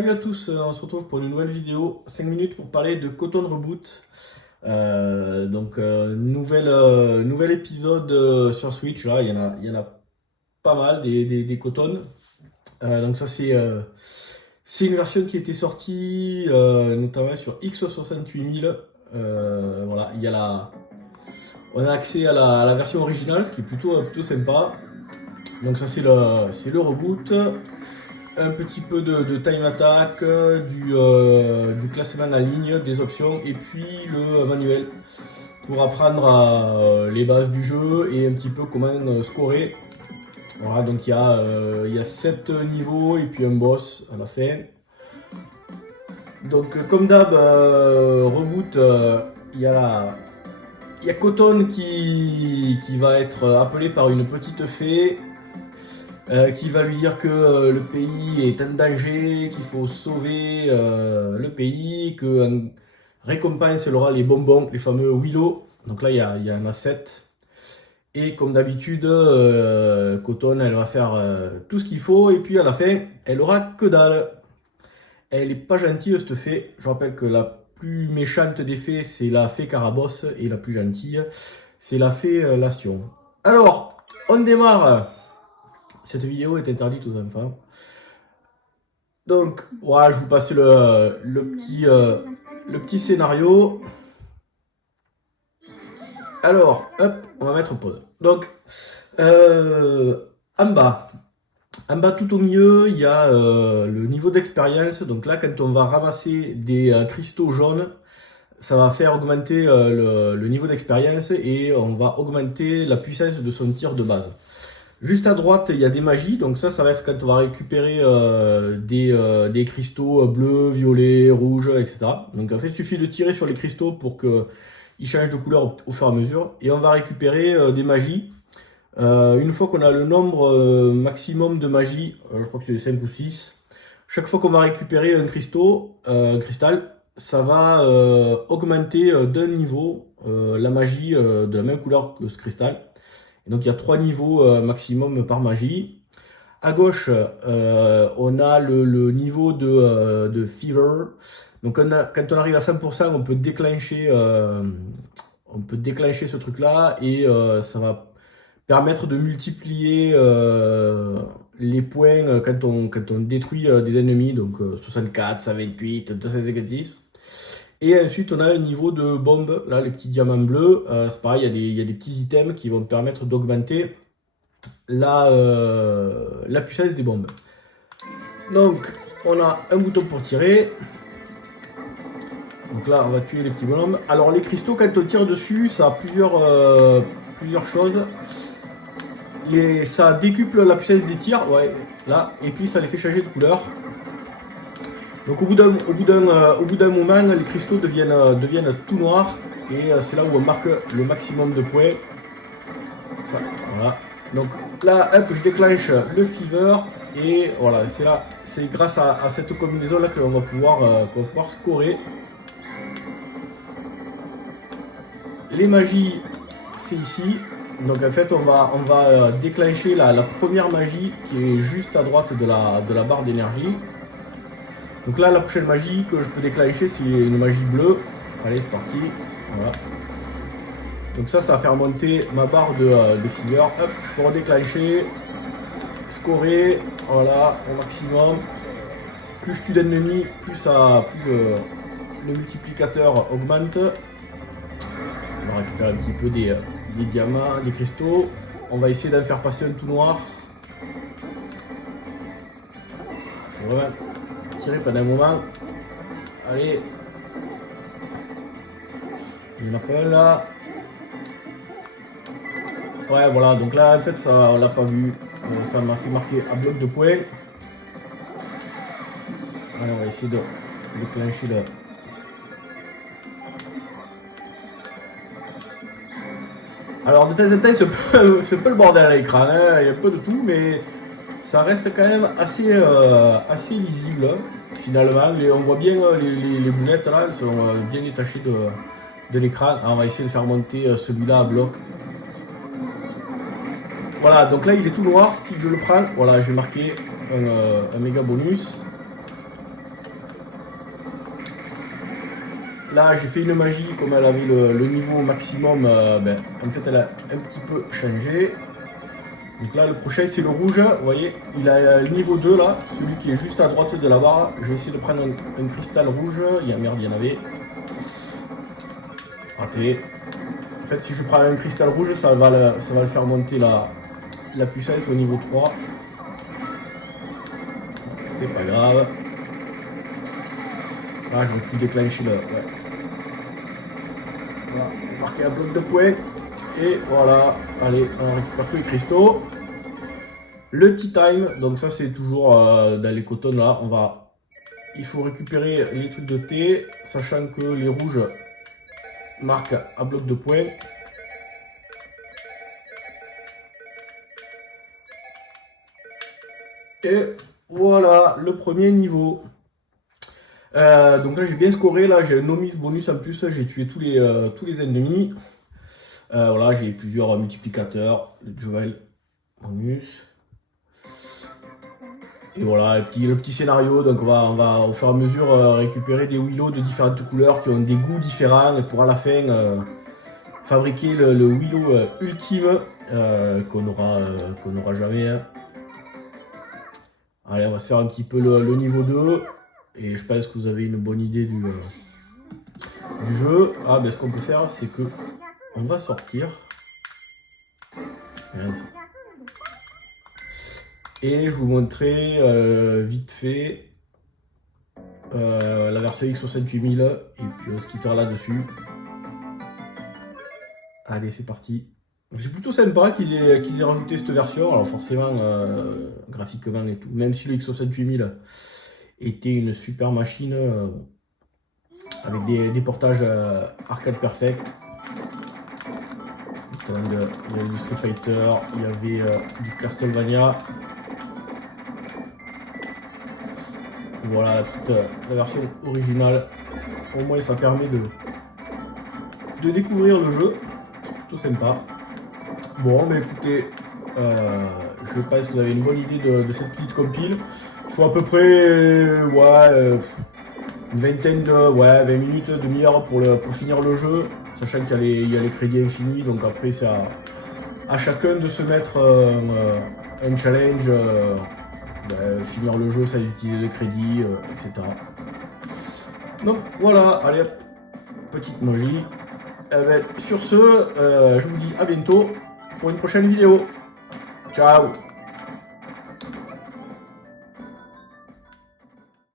Salut à tous, on se retrouve pour une nouvelle vidéo, 5 minutes pour parler de Cotton Reboot. Nouvel épisode sur Switch, là, il y en a pas mal, des Cotton. Donc ça c'est une version qui était sortie notamment sur X68000. Voilà, on a accès à la version originale, ce qui est plutôt sympa. Donc ça c'est le reboot. Un petit peu de time attack, du classement en ligne, des options et puis le manuel pour apprendre les bases du jeu et un petit peu comment scorer. Voilà, donc il y a 7 niveaux et puis un boss à la fin. Donc comme d'hab, reboot, il y a Cotton qui va être appelé par une petite fée. Qui va lui dire que le pays est en danger, qu'il faut sauver le pays, qu'en récompense elle aura les bonbons, les fameux Willow. Donc là il y en a 7. Et comme d'habitude, Cotton elle va faire tout ce qu'il faut et puis à la fin elle aura que dalle. Elle est pas gentille cette fée. Je rappelle que la plus méchante des fées c'est la fée Carabosse et la plus gentille c'est la fée Lation. Alors on démarre. Cette vidéo est interdite aux enfants. Donc, voilà, je vous passe le petit scénario. Alors, hop, on va mettre pause. Donc, en bas tout au milieu, il y a le niveau d'expérience. Donc là, quand on va ramasser des cristaux jaunes, ça va faire augmenter le niveau d'expérience et on va augmenter la puissance de son tir de base. Juste à droite, il y a des magies, donc ça va être quand on va récupérer des cristaux bleus, violets, rouges, etc. Donc en fait, il suffit de tirer sur les cristaux pour qu'ils changent de couleur au fur et à mesure. Et on va récupérer des magies. Une fois qu'on a le nombre maximum de magies, je crois que c'est 5 ou 6, chaque fois qu'on va récupérer un cristal, ça va augmenter d'un niveau la magie de la même couleur que ce cristal. Donc il y a 3 niveaux maximum par magie. À gauche, on a le niveau de Fever. Donc quand on arrive à 100%, on peut déclencher ce truc-là et ça va permettre de multiplier les points quand on détruit des ennemis. Donc 64, 128, 256. Et ensuite, on a un niveau de bombe, là, les petits diamants bleus. C'est pareil, il y a des petits items qui vont permettre d'augmenter la puissance des bombes. Donc, on a un bouton pour tirer. Donc là, on va tuer les petits bonhommes. Alors, les cristaux, quand on tire dessus, ça a plusieurs choses. Ça décuple la puissance des tirs, ouais, là, et puis ça les fait changer de couleur. Donc au bout d'un moment, les cristaux deviennent tout noirs et c'est là où on marque le maximum de points. Ça, voilà. Donc là, hop, je déclenche le Fever et voilà, c'est grâce à cette combinaison là que l'on va pouvoir scorer. Les magies, c'est ici. Donc en fait, on va déclencher la première magie qui est juste à droite de la barre d'énergie. Donc là, la prochaine magie que je peux déclencher, c'est une magie bleue. Allez, c'est parti. Voilà. Donc ça va faire monter ma barre de Fever. Hop, je peux redéclencher. Scorer. Voilà, au maximum. Plus je tue d'ennemis, plus le multiplicateur augmente. On va récupérer un petit peu des diamants, des cristaux. On va essayer d'en faire passer un tout noir. Faut vraiment tirer pendant un moment. Allez. Il y en a pas un là. Ouais, voilà. Donc là, en fait, ça, on l'a pas vu. Ça m'a fait marquer un bloc de points. Allez, on va essayer de déclencher le... Alors, de temps en temps, c'est un peu le bordel à l'écran. Hein. Il y a un peu de tout, mais ça reste quand même assez lisible. Finalement, on voit bien les boulettes là, elles sont bien détachées de l'écran. On va essayer de faire monter celui-là à bloc. Voilà, donc là il est tout noir. Si je le prends, voilà, j'ai marqué un méga bonus. Là, j'ai fait une magie, comme elle avait le niveau maximum, en fait, elle a un petit peu changé. Donc là, le prochain, c'est le rouge. Vous voyez, il a le niveau 2, là, celui qui est juste à droite de la barre. Je vais essayer de prendre un cristal rouge. Merde, il y en avait. Raté. En fait, si je prends un cristal rouge, ça va le faire monter la puissance au niveau 3. C'est pas grave. Ah, j'aurais pu déclencher le... Ouais. Voilà, marquer un bloc de points. Et voilà. Allez, on récupère tous les cristaux. Le tea time, donc ça c'est toujours dans les cotons là. Il faut récupérer les trucs de thé, sachant que les rouges marquent à bloc de points. Et voilà, le premier niveau. Donc là j'ai bien scoré, là j'ai un nomis bonus en plus, j'ai tué tous les ennemis. Voilà, j'ai plusieurs multiplicateurs, le Joel bonus. Et voilà, le petit scénario, donc on va au fur et à mesure récupérer des willows de différentes couleurs qui ont des goûts différents et pour à la fin fabriquer le willow ultime qu'on aura jamais. Hein. Allez, on va se faire un petit peu le niveau 2 et je pense que vous avez une bonne idée du jeu. Ah, ben ce qu'on peut faire, c'est que on va sortir. Et je vous montrer vite fait la version X68000 et puis ce skitter là-dessus. Allez, c'est parti. C'est plutôt sympa qu'ils aient rajouté cette version. Alors forcément, graphiquement et tout, même si le X68000 était une super machine avec des portages arcade perfect. Il y avait du Street Fighter, il y avait du Castlevania. Voilà la version originale. Au moins ça permet de découvrir le jeu. C'est plutôt sympa. Bon, mais écoutez, je pense que vous avez une bonne idée de cette petite compile. Il faut à peu près une vingtaine de 20 minutes, demi-heure pour finir le jeu. Sachant qu'il y a les crédits infinis, donc après c'est à chacun de se mettre un challenge, finir le jeu sans utiliser de crédit, etc. Donc voilà, allez hop, petite magie. Sur ce, je vous dis à bientôt pour une prochaine vidéo. Ciao!